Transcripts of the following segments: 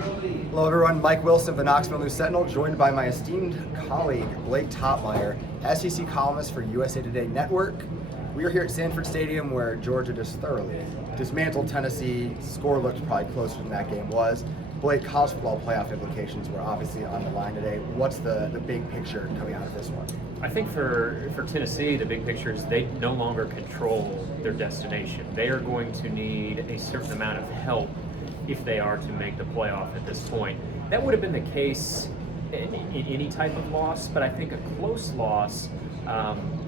Hello everyone, Mike Wilson of the Knoxville News Sentinel, joined by my esteemed colleague Blake Topmeyer, SEC columnist for USA Today Network. We are here at Sanford Stadium where Georgia just thoroughly dismantled Tennessee. Score looked probably closer than that game was. Blake, college football playoff implications were obviously on the line today. What's the big picture coming out of this one? I think for Tennessee, the big picture is they no longer control their destination. They are going to need a certain amount of help if they are to make the playoff at this point. That would have been the case in any type of loss, but I think a close loss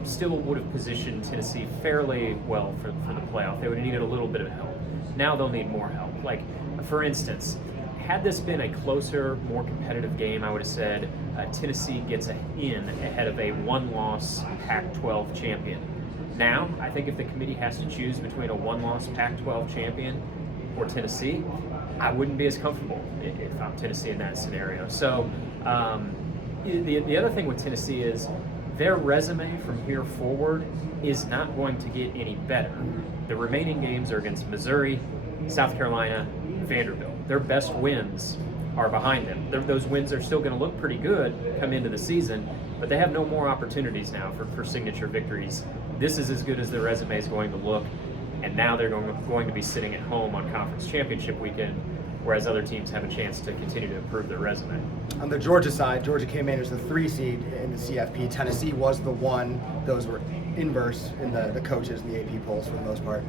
still would have positioned Tennessee fairly well for the playoff. They would have needed a little bit of help. Now they'll need more help. Like, for instance, had this been a closer, more competitive game, I would have said Tennessee gets in ahead of a one-loss Pac-12 champion. Now, I think if the committee has to choose between a one-loss Pac-12 champion or Tennessee, I wouldn't be as comfortable if I'm Tennessee in that scenario. So the other thing with Tennessee is their resume from here forward is not going to get any better. The remaining games are against Missouri, South Carolina, Vanderbilt. Their best wins are behind them. Those wins are still going to look pretty good come into the season, but they have no more opportunities now for signature victories. This is as good as their resume is going to look, and now they're going to be sitting at home on conference championship weekend, whereas other teams have a chance to continue to improve their resume. On the Georgia side, Georgia came in as the 3 seed in the CFP. Tennessee was the 1. Those were inverse in the coaches and the AP polls for the most part.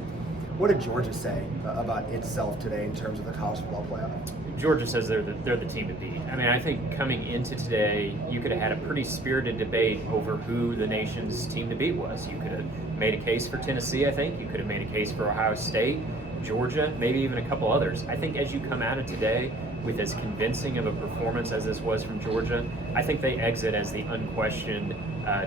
What did Georgia say about itself today in terms of the college football playoff? Georgia says they're the team to beat. I mean, I think coming into today, you could have had a pretty spirited debate over who the nation's team to beat was. You could have made a case for Tennessee, I think. You could have made a case for Ohio State, Georgia, maybe even a couple others. I think as you come out of today with as convincing of a performance as this was from Georgia, I think they exit as the unquestioned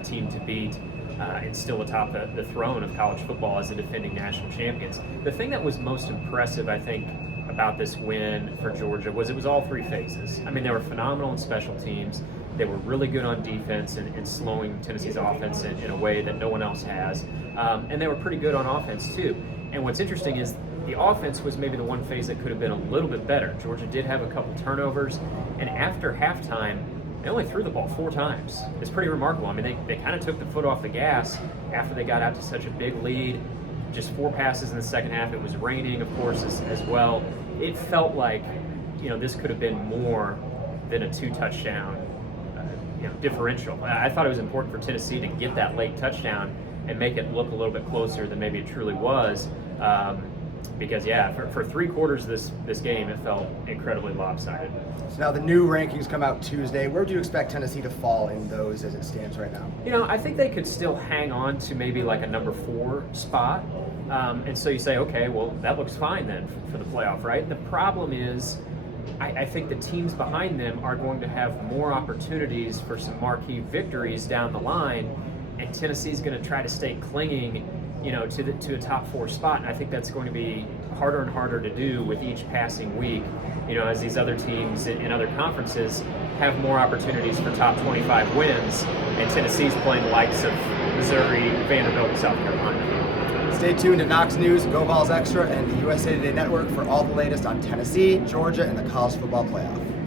team to beat. And still atop the throne of college football as the defending national champions. The thing that was most impressive, I think, about this win for Georgia was it was all 3 phases. I mean, they were phenomenal in special teams. They were really good on defense and slowing Tennessee's offense in a way that no one else has. And they were pretty good on offense, too. And what's interesting is the offense was maybe the one phase that could have been a little bit better. Georgia did have a couple turnovers, and after halftime, they only threw the ball 4 times. It's pretty remarkable. I mean, they kind of took the foot off the gas after they got out to such a big lead. Just 4 passes in the second half. It was raining, of course, as well. It felt like, this could have been more than a 2-touchdown, differential. I thought it was important for Tennessee to get that late touchdown and make it look a little bit closer than maybe it truly was. Because for 3 quarters of this game, it felt incredibly lopsided. So now the new rankings come out Tuesday. Where do you expect Tennessee to fall in those as it stands right now? I think they could still hang on to maybe like a number 4 spot. And so you say, okay, well, that looks fine then for the playoff, right? The problem is, I think the teams behind them are going to have more opportunities for some marquee victories down the line, and Tennessee's going to try to stay clinging to a top 4 spot, and I think that's going to be harder and harder to do with each passing week, as these other teams in other conferences have more opportunities for top 25 wins, and Tennessee's playing the likes of Missouri, Vanderbilt, and South Carolina. Stay tuned to KnoxNews, Go Vols Extra, and the USA Today Network for all the latest on Tennessee, Georgia, and the college football playoff.